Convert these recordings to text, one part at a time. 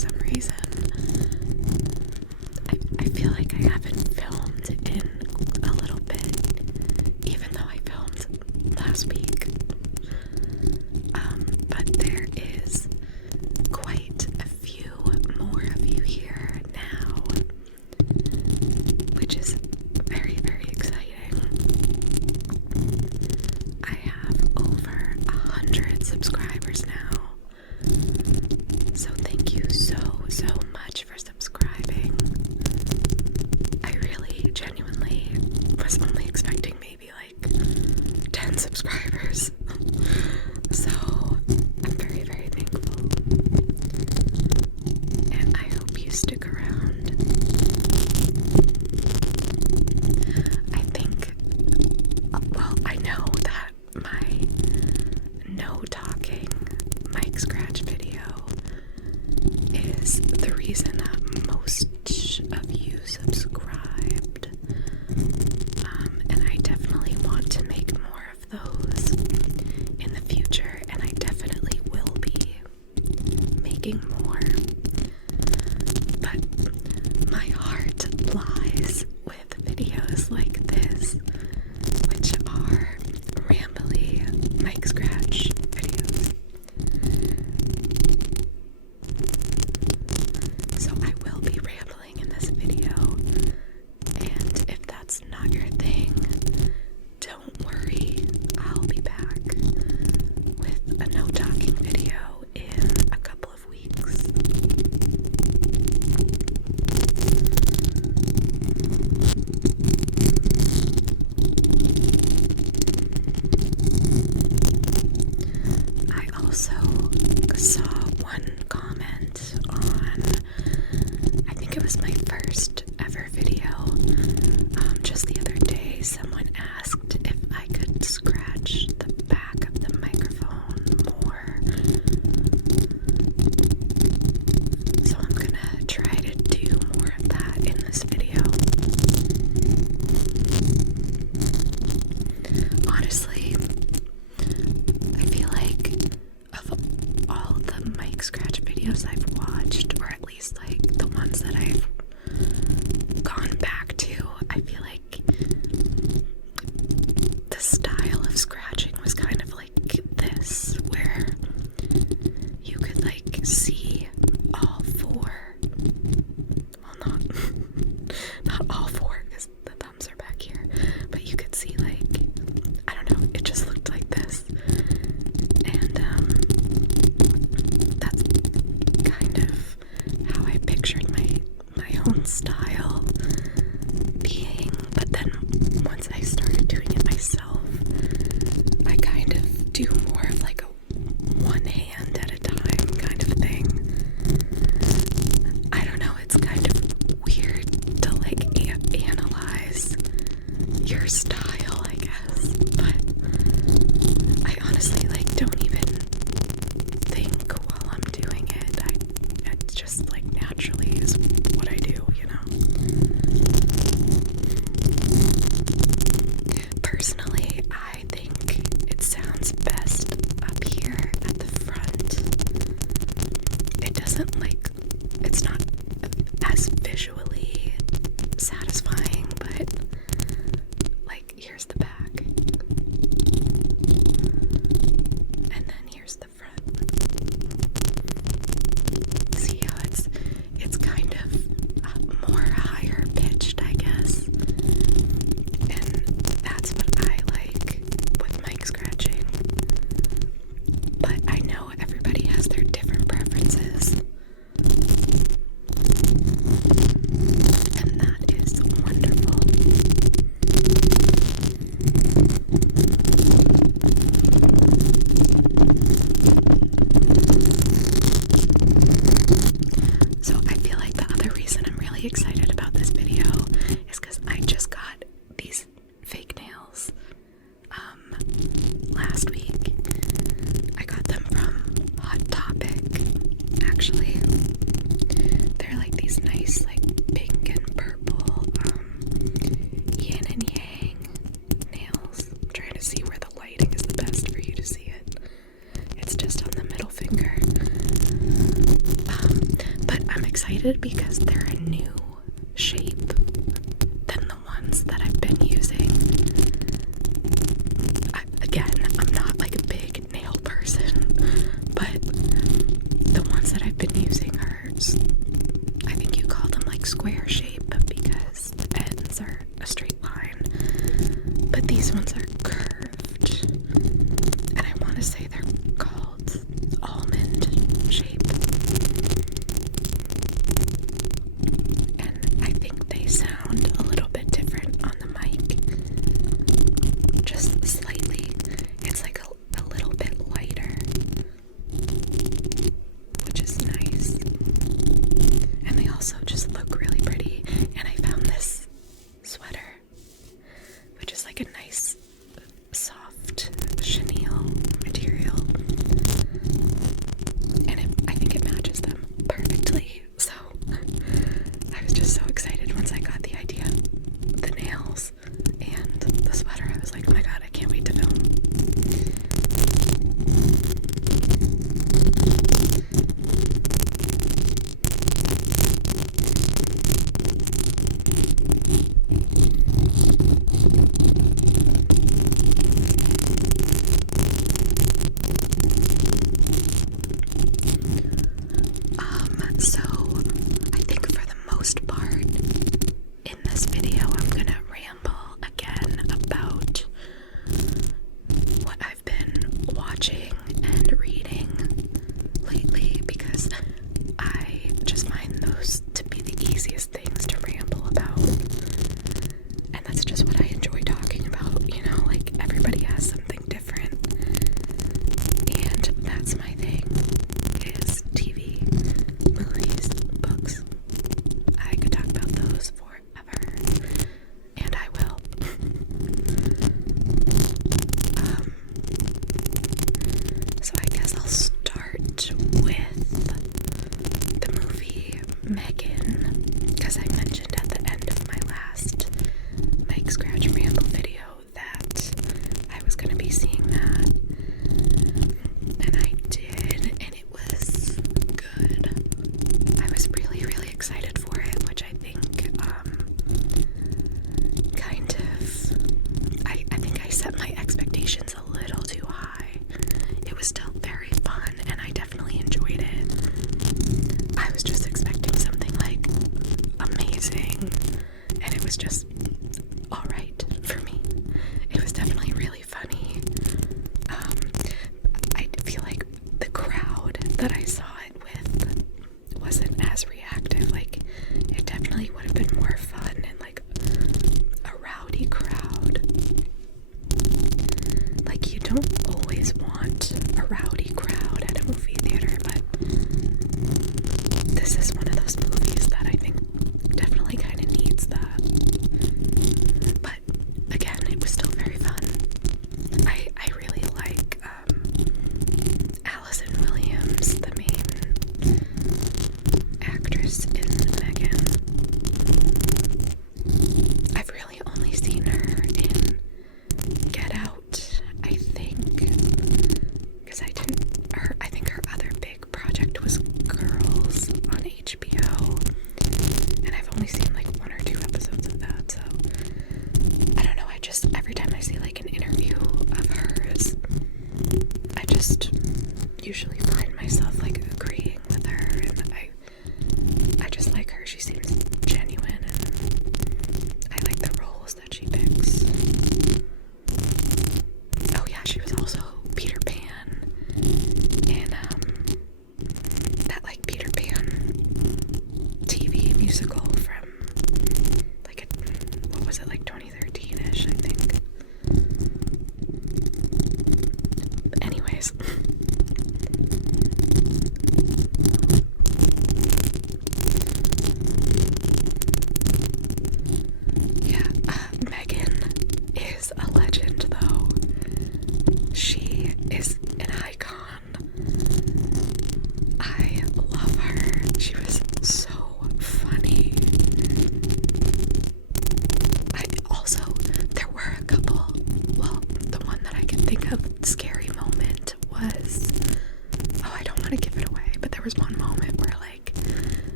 some reason. I feel like I haven't filmed in a little bit, even though I filmed last week. But there is quite a few more of you here now, which is very, very exciting. I have over 100 subscribers now, so thank you so much for subscribing. I really genuinely was only expecting maybe like 10 subscribers, so I'm very, very thankful, and I hope you stick around. I think, well, I know that my no talking mic scratch video is the reason that most of you subscribed, and I definitely want to make more of those in the future, and I definitely will be making more, but my heart lies with videos like this, which are rambly mic scratch videos. So I will be rambling in this video, and if that's not your thing, don't worry, I'll be back with a no talking video in a couple of weeks. I also saw one comment on, I think it was my first ever video, just the other day. Someone asked if I could scratch the back of the microphone more, so I'm gonna try to do more of that in this video. Honestly, I feel like of all the mic scratch videos I've watched, or at least like the ones that I've gone back to, I feel like the style of scratching was kind of like this, where you could like see all four, well, not all four because the thumbs are back here, but you could see like, I don't know, it just looked like this, and that's kind of how I pictured my own style being. But then once I started doing it myself, I kind of do more of like a one hand at a time kind of thing. I don't know, it's kind of weird to like analyze your style, I guess, but I honestly like don't even think while I'm doing it. It just like naturally is what I do, you know. Personally, I think it sounds best up here at the front. It doesn't like, it's not as visually satisfying, but like here's the back, and then here's the front. See how it's kind of more higher pitched, I guess, and that's what I like with mic scratching. But I know everybody has their different preferences, and that is wonderful. So I feel like the other reason I'm really excited about this video is because I just got these fake nails last week. I got them from Hot Topic, actually. They're like these nice like pink and purple yin and yang nails. I'm trying to see where the lighting is the best for you to see it. It's just on the middle finger. But excited because they're a new shape than the ones that I've been using. I'm not like a big nail person, but the ones that I've been using are, I think you call them like square shape because the ends are a straight line, but these ones are curved, and I want to say they're called almond shape, and I think they sound a little bit different on the mic, just slightly. It's like a little bit lighter, which is nice, and they also just look really pretty. And I found this sweater, which is like a nice soft chenille material, and I think it matches them perfectly. So I was just so excited once I got the idea, the nails and the sweater. I was like, oh my god, I can't wait to film. So I think for the most part in this video, I'm gonna ramble again about what I've been watching and reading lately, because I just find those to be the easiest things to ramble about, and that's just what I enjoy talking about, you know, like everybody has something different, and that's my thing, is TV, movies, books. I could talk about those forever, and I will. So I guess I'll start with the movie M3GAN, because I mentioned at the end of my last Mike Scratch Ramble video that I was going to be seeing that, and I did, and it was good. I was really, really excited for it, which I think I think I set my expectations a little too high. It was still very fun, and I definitely enjoyed it. I was just expecting something like amazing, and it was just alright for me. It was definitely really funny. I feel like the crowd that I saw it with wasn't as reactive. Like, it definitely would have been more fun and like a rowdy crowd. Like, you don't always want a rowdy crowd at a movie theater, but this is one of those movies that I think definitely kind of needs that. But again, it was still very fun. I really like Allison Williams, the main actress in M3GAN. I've really only seen her in Get Out, I think, because I think her other big project was Girls on HBO,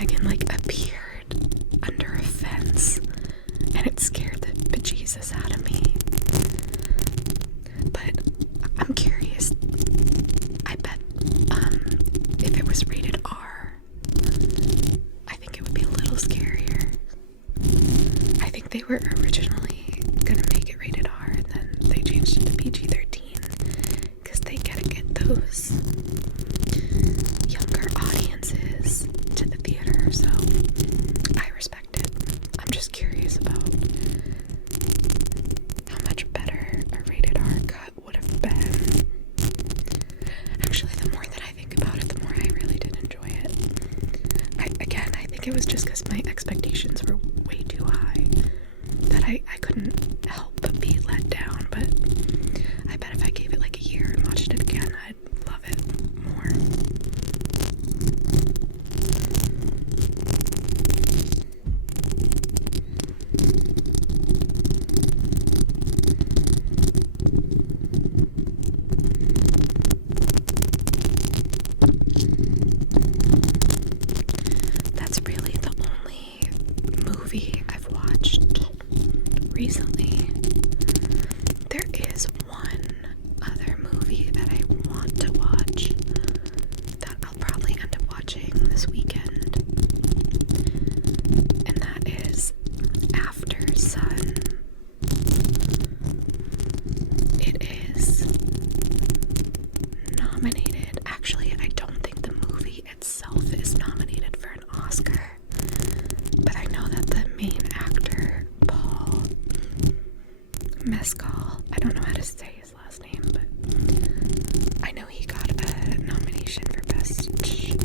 M3GAN like appeared under a fence, and it scared the bejesus out of me. But I'm curious. I bet if it was rated R, I think it would be a little scarier. I think they were originally gonna make it rated R, and then they changed it to PG-13 because they gotta get those younger audiences to the theater. So I respect it. I'm just curious about how much better a rated R cut would have been. Actually, the more that I think about it, the more I really did enjoy it. I think it was just because my expectations were way too high that I couldn't help but be let down. But I bet if I gave it like a year and watched it again, I'd love it more. That's really the only movie I've watched recently. There is one other movie that I want to watch that I'll probably end up watching this weekend, and that is Aftersun. It is nominated. Actually, I don't think the movie itself is nominated for an Oscar, but I know that the main actor, Paul Mescal, I don't know how to say his last name, but I know he got a nomination for Best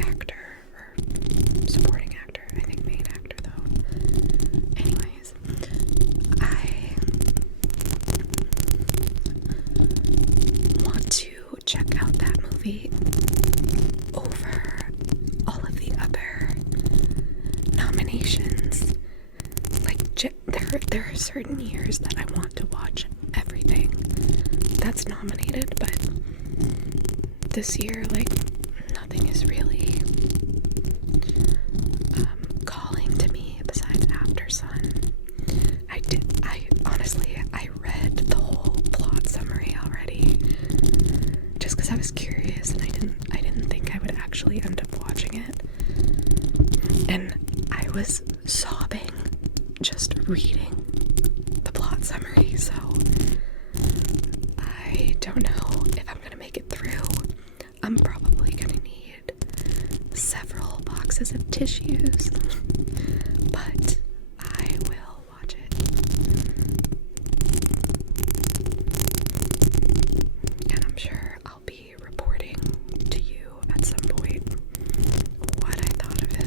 Actor or Supporting Actor. I think main actor though. Anyways, I want to check out that movie over all of the other nominations. Like, there are certain years that I want to watch everything that's nominated, but this year, like, nothing is really calling to me besides Aftersun. I read the whole plot summary already, just because I was curious, and I didn't think I would actually end up watching it. And I was sobbing just reading the plot summary, so I don't know if I'm gonna make it through. I'm probably gonna need several boxes of tissues, but I will watch it. And I'm sure I'll be reporting to you at some point what I thought of it.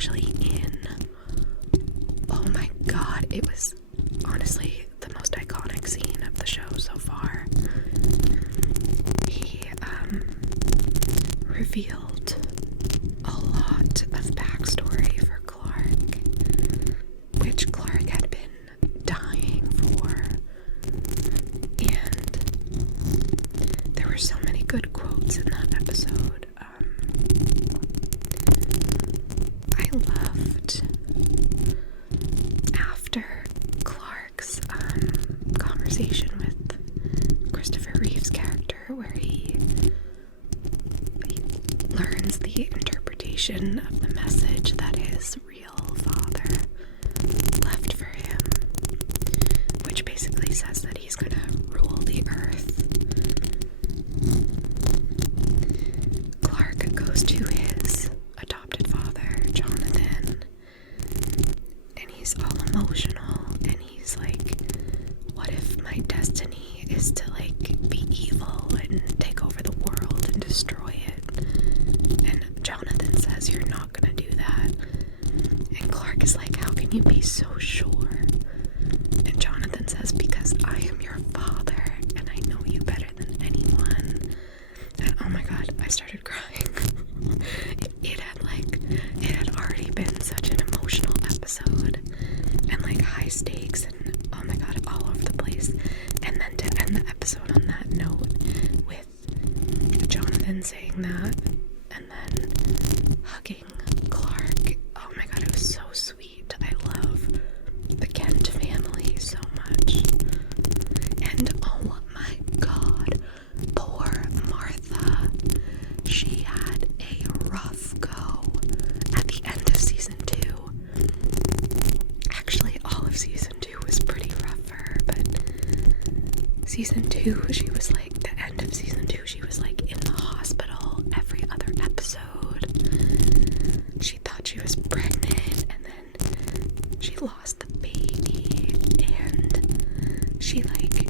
actually in, oh my god, it was honestly the most iconic scene of the show so far. He revealed a lot of backstory for Clark, which Clark had been dying for, and there were so many good quotes in that episode. I loved after Clark's conversation with Christopher Reeve's character, where he learns the interpretation of the message that his real father left for him, which basically says that he's gonna rule the earth. Clark goes to his adopted father, Jonathan, and he's all emotional, and he's like, what if my destiny is to like be evil and take over the world and destroy it? And Jonathan says, you're not gonna do that. And Clark is like, how can you be so sure? And Jonathan says, because I am your father and I know you better than anyone. And oh my god, I started crying. It had already been such an emotional episode, and like high stakes, and oh my god, all over the place. And then to end the episode on that note with Jonathan saying that and then hugging Clark, oh my god, it was so sweet. I love the Kent family so much. And oh my god, poor Martha. She had a rough go at the end of season 2. Actually, all of season 2 was pretty rough for her, but season 2, she was like, the end of season 2, she was like in the hospital every other episode. She thought she was pregnant, and then she lost the baby, and she like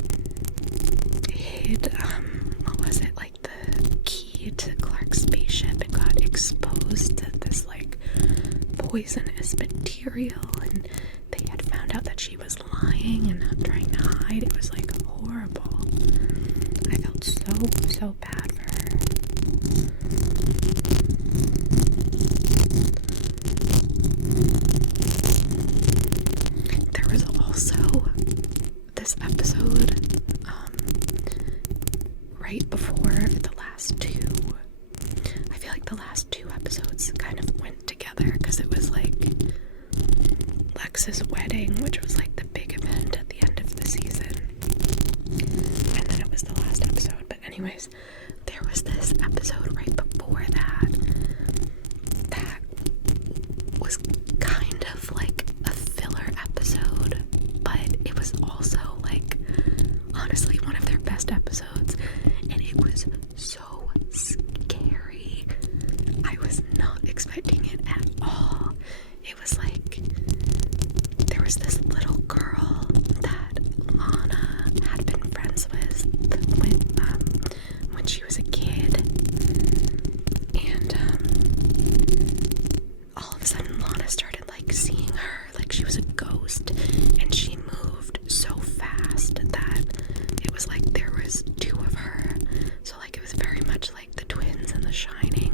hid, what was it, like the key to Clark's spaceship. It got exposed to this like poisonous material, and they had found out that she was lying and not trying to hide. It was like horrible. I felt so bad for her. There was also this episode right before the last two. I feel like the last 2 episodes kind of went together because it was like Lex's wedding, which was like the big event at the end of the season, and then it was the last episode. But anyways, there was this episode right before that was kind of like a filler episode, but it was also like honestly one of their best episodes, and it was so scary. I was not expecting it at all. It was like there was this little girl that Lana had been friends with when she was a kid, and all of a sudden Lana started like seeing her like she was a ghost, and she moved so fast that it was like there was 2 of her. So like it was very much like the twins in The Shining,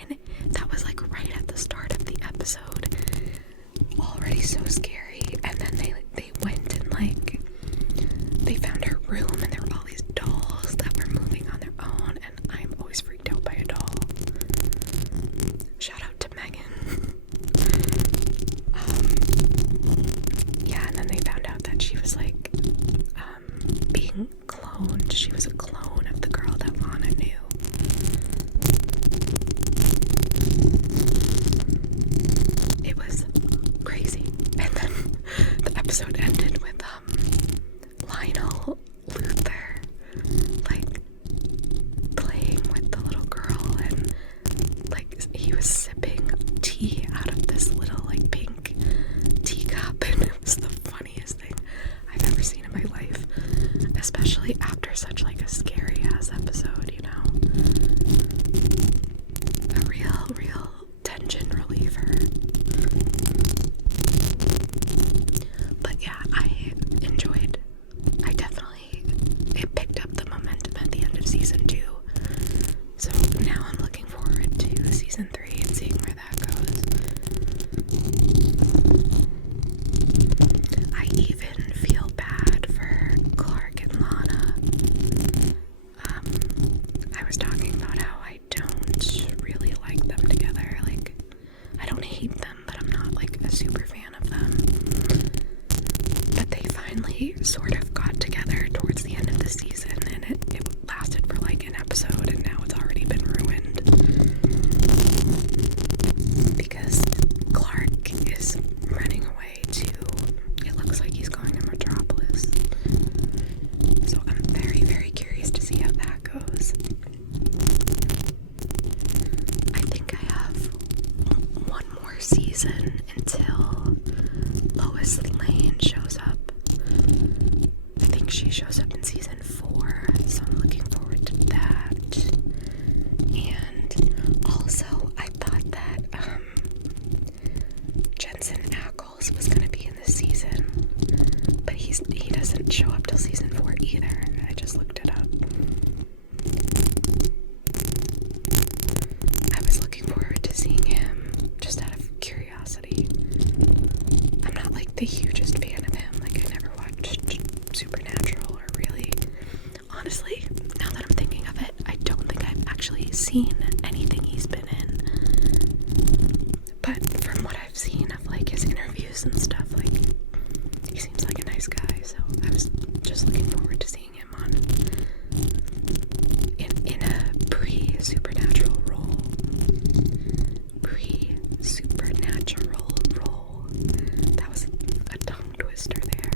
and that was like right at the start of the episode, already so scary. And then they went and like they found her room, and there were all these dolls that were moving on their own, and I'm always freaked out by a doll. Shout out to Megan. Yeah, and then they found out that she was like being cloned. She was a clone of the girl that Lana knew. It was crazy. And then the episode ended with Lionel Luther like playing with the little girl, and like he was sipping tea out of this little like pink teacup, and it was the funniest thing I've ever seen in my life, especially after such like a scary ass episode, you know. A real tension reliever. season until Lois Lane shows up. I think she shows up in season 4, so I'm looking forward to that. And also, I thought that Jensen Ackles was gonna be in this season, but he doesn't show up till season 4 either. I just looked it up. I was looking forward to seeing him just out of curiosity. I'm not like the hugest fan of him. Like, I never watched Supernatural, or really, honestly, now that I'm thinking of it, I don't think I've actually seen anything he's been in. But from what I've seen of like his interviews and stuff, like, he seems like a nice guy, so I was just looking forward to seeing him on in a pre-supernatural role. Pre-supernatural role. That was a tongue twister there.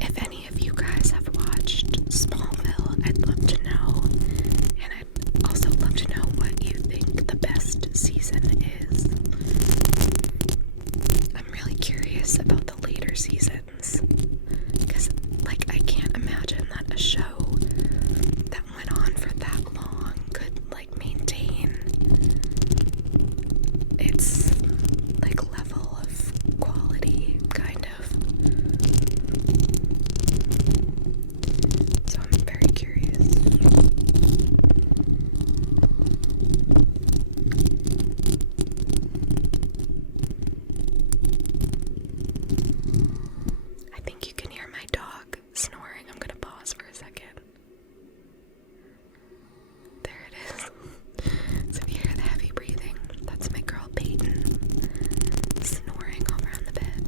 If any of you guys have watched Smallville, I'd love to know, and I'd also love to know what you think the best season is. I'm really curious about the later seasons, because, like, I can't imagine that a show that went on for that long could, like, maintain its, like, level of quality, kind of. So I'm very curious. I think you can hear my dog snoring. I'm gonna pause for a second. There it is. So if you hear the heavy breathing, that's my girl Peyton snoring over on the bed.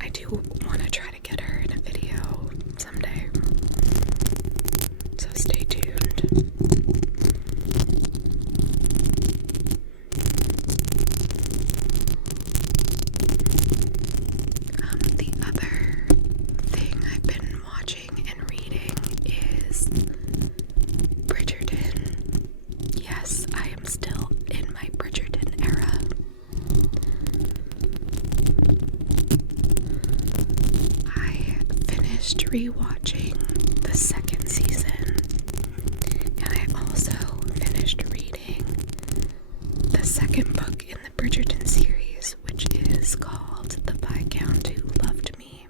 I do want to try to get her in a video someday, so stay tuned. The other thing I've been watching and reading is Bridgerton. Yes, I am still in my Bridgerton era. I finished rewatching the second season, and I also finished reading the second book in the Bridgerton series, which is called The Viscount Who Loved Me,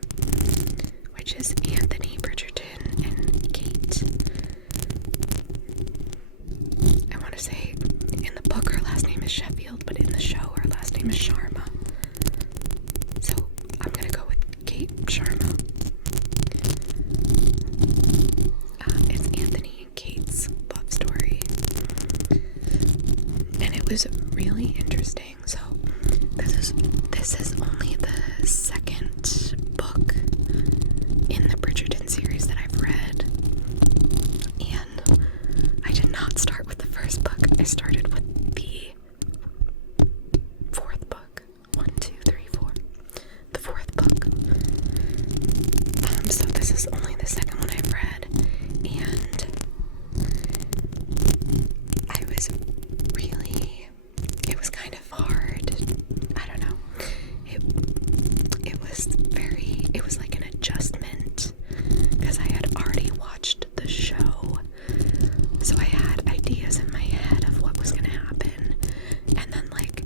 which is Anthony Bridgerton and Kate. I want to say in the book her last name is Sheffield, but in the show her last name is Sharma. So I'm gonna go with Kate Sharma. It's Anthony and Kate's love story, and it was really interesting. So this is only the second book in the Bridgerton series that I've read, and I did not start with the first book. I started with the fourth book. 1, 2, 3, 4. The fourth book. So this is only the second one I've read, and it was kind of hard. I don't know. It was like an adjustment, because I had already watched the show, so I had ideas in my head of what was gonna happen, and then like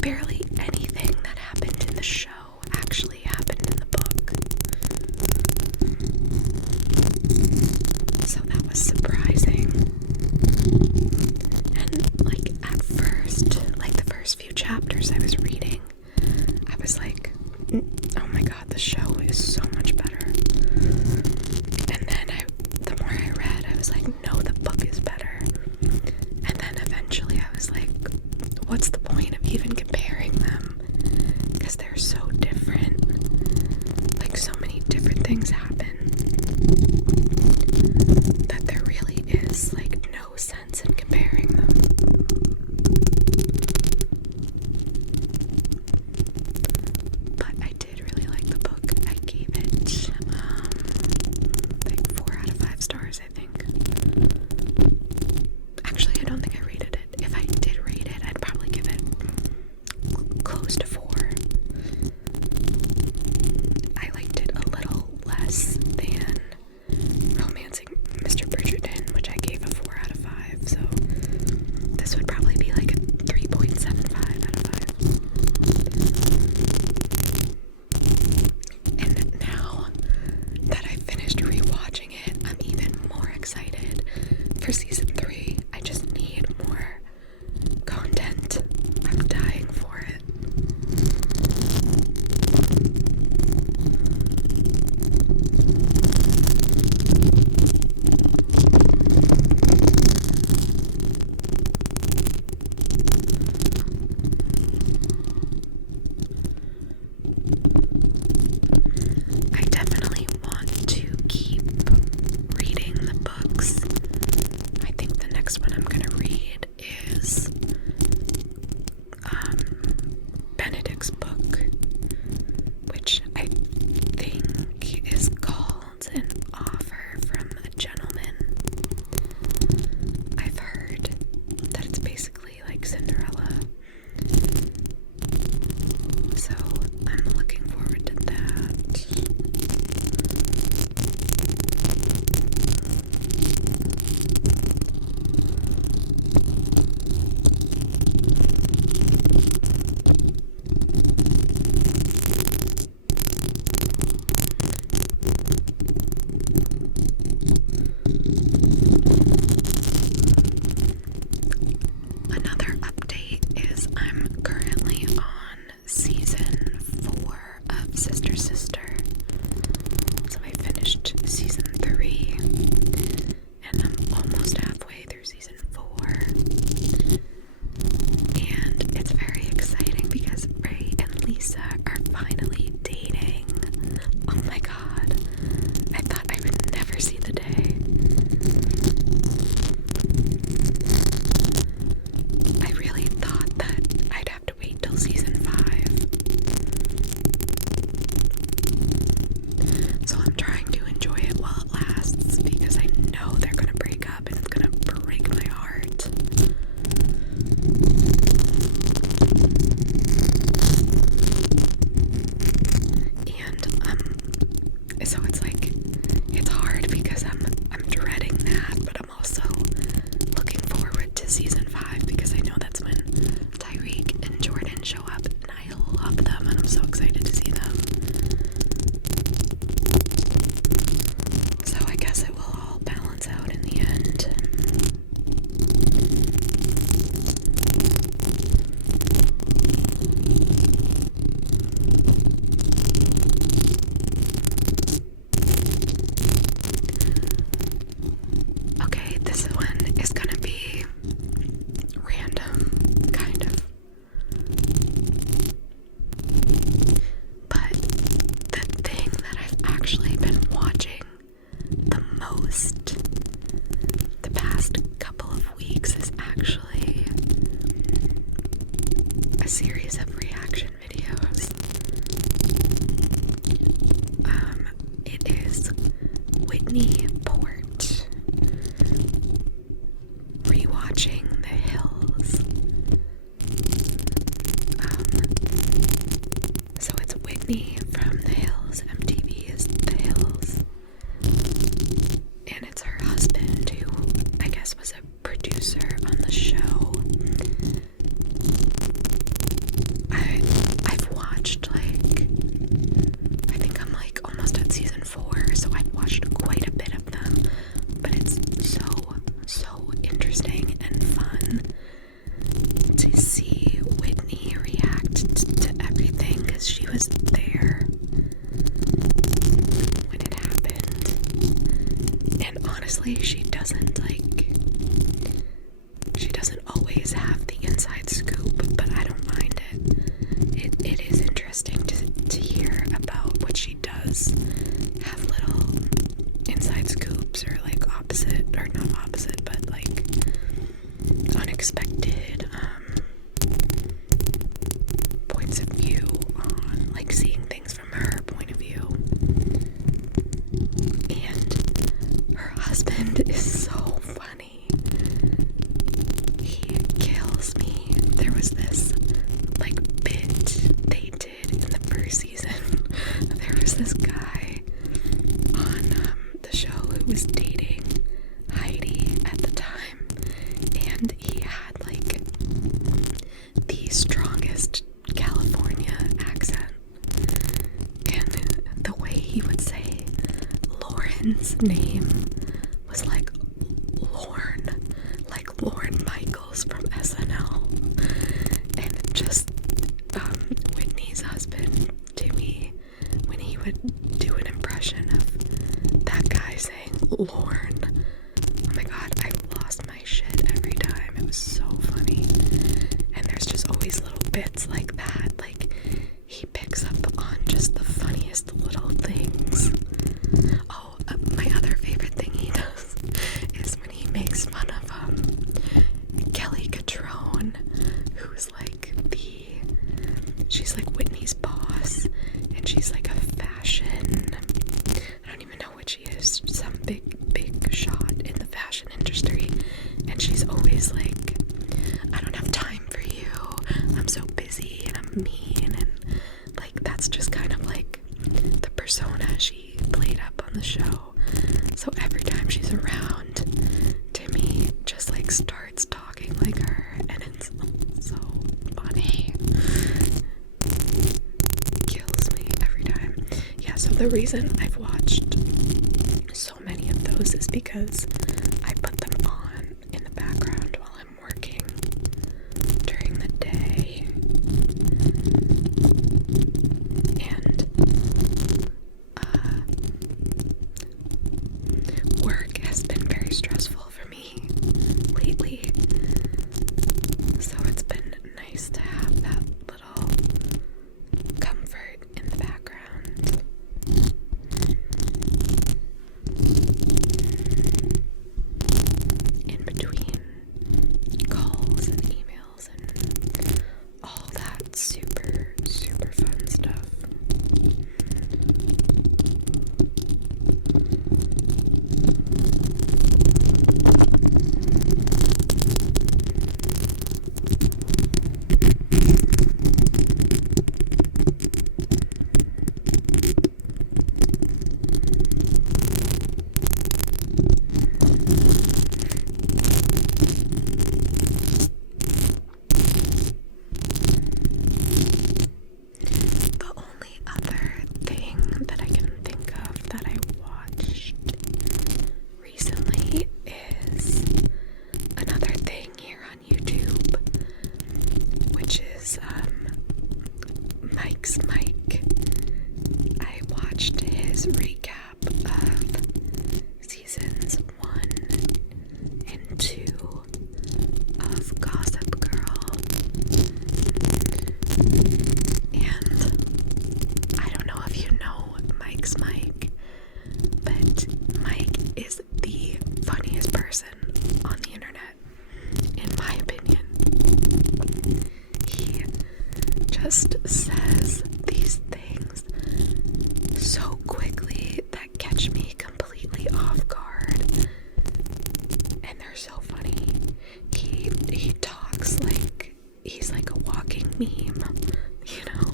barely anything that happened in the show actually happened in the book. So that was surprising. And like at first, like the first few chapters I was reading, I was like, oh my god, the show is so much better. And then the more I read, I was like, no, the book is better. And then eventually I was like, what's the point of even comparing them? Because they're so different. Like, so many different things happen that there really is like no sense in comparing them. But I did really are finally dating. Oh my god. I thought I would never see the day. I really thought that I'd have to wait till season 5. So I'm trying to enjoy it while it lasts because I know they're gonna break up and it's gonna break my heart. And so it's like it's hard because I'm dreading that, but I'm also looking forward to season 5 because I know that's when Tyreek and Jordan show up and I love them and I'm so excited to see them. So I guess it will all balance out in the end. Okay, this one is gonna be random, kind of. But the thing that I've actually been watching the most the past couple of weeks is actually a series of reaction videos. It is Whitney rewatching The Hills. So it's Whitney from The Hills. MTV is The Hills. And it's her husband who I guess was a producer on the show. I've watched I think I'm almost at season 4, so I've watched quite a bit of them. But it's so interesting and fun to see Whitney react to everything because she was there when it happened. And honestly, she doesn't always have the inside scoop, but I don't mind it. It is interesting to hear about what she does have little inside scoops or opposite, or not opposite, but unexpected points of view on seeing things from her point of view. And her husband is so funny. He kills me. There was this bit they did in the first season. There was this guy on the show who was dating Heidi at the time, and he had the strongest California accent, and the way he would say Lauren's name was Lorne Michaels from SNL. And just Whitney's husband Timmy, when he would do an impression of that guy saying Lorne, oh my god, I lost my shit every time. It was so funny. And there's just always little bits like that. He picks up on just the funniest little things. Oh, my other favorite thing he does is when he makes fun of Kelly Catrone, who's she's Whitney's boss, and she's a fashion, I don't even know what she is, some big shot in the fashion industry, and she's always I don't have time for you, I'm so busy and I'm mean, and that's just kind of the persona she played up on the show. So every time she's around, Timmy just starts talking like her, and it's so funny. Kills me every time. Yeah, so the reason I've watched so many of those is because I put them on in the background while I'm working during the day. And work has been very stressful for me lately, so it's been nice to have that little comfort today's recap of seasons 1 and 2 of Gossip Girl. And I don't know if you know Mike's Mike, but Mike is the funniest person on the internet, in my opinion. He just says these things so quickly that catch me completely off guard, and they're so funny. He talks like he's like a walking meme, you know?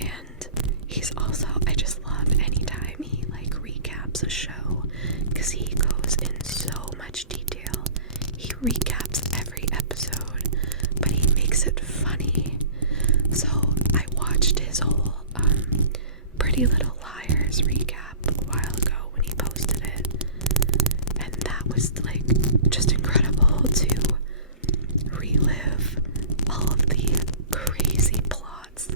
And he's also, I just love anytime he like recaps a show, because he goes in so much detail. He recaps every episode, but he makes it funny. So I watched his whole Pretty Little Liars recap a while ago when he posted it, and that was like just incredible to relive all of the crazy plots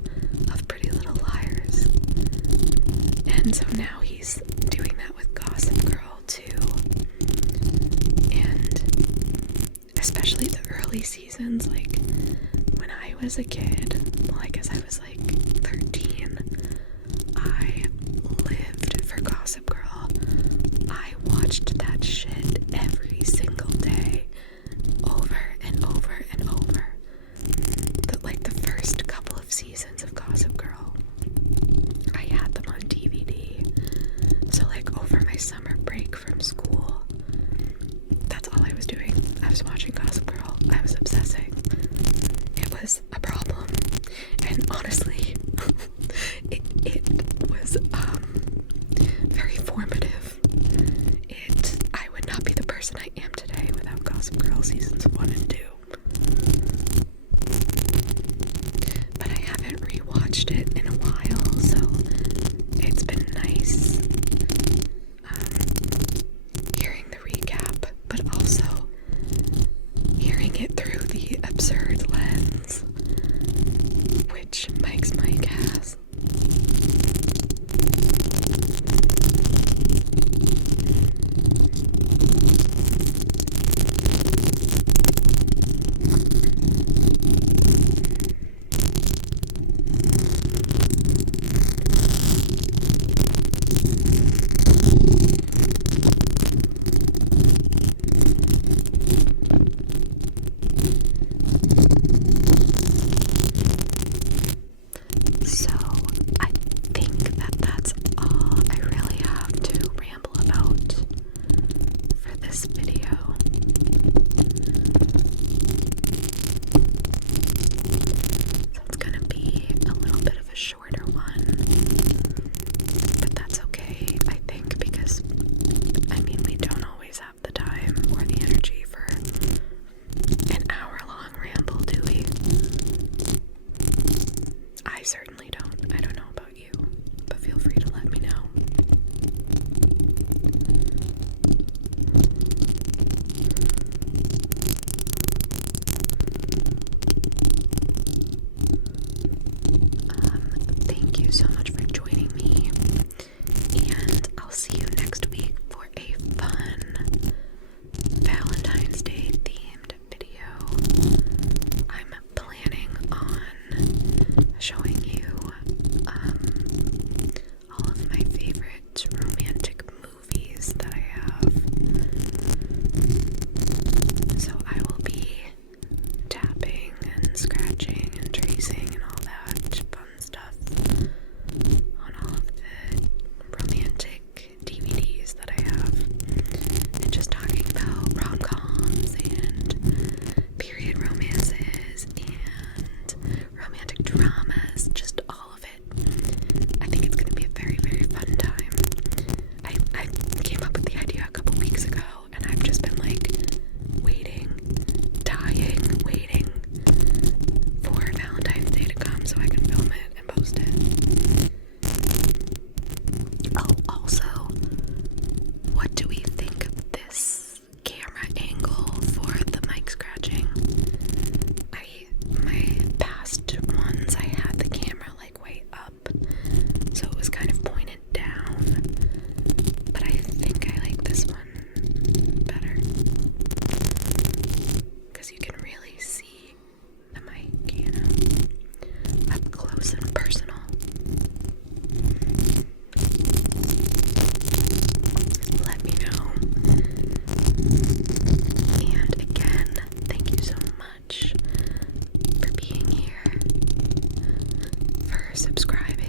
of Pretty Little Liars. And so now he's doing that with Gossip Girl too. And especially the early seasons, like when I was a kid, well, I guess I was like 13, I lived for Gossip Girl. I watched that shit every single day, over and over and over. The first couple of seasons of Gossip Girl, I had them on DVD. So like over my summer break from school, that's all I was doing. I was watching Gossip Girl. I was obsessing. It was a problem. And honestly, it was very formative. I would not be the person I am today without Gossip Girl seasons 1 and 2. But I haven't rewatched it in a while, so it's been nice hearing the recap, but also hearing it through the absurd lens, which Mike's Mike has. So I think that's all I really have to ramble about for this video. So it's gonna be a little bit of a shorter one, but that's okay, I think, because I mean, we don't always have the time or the energy for an hour-long ramble, do we? I certainly don't. I don't know about you, but feel free to let me know. Thank you so much for joining me, and I'll see you next week for a fun Valentine's Day themed video. I'm planning on showing you all of my favorite romantic movies that I have. So I will be tapping and scratching and tracing and all that fun stuff subscribing.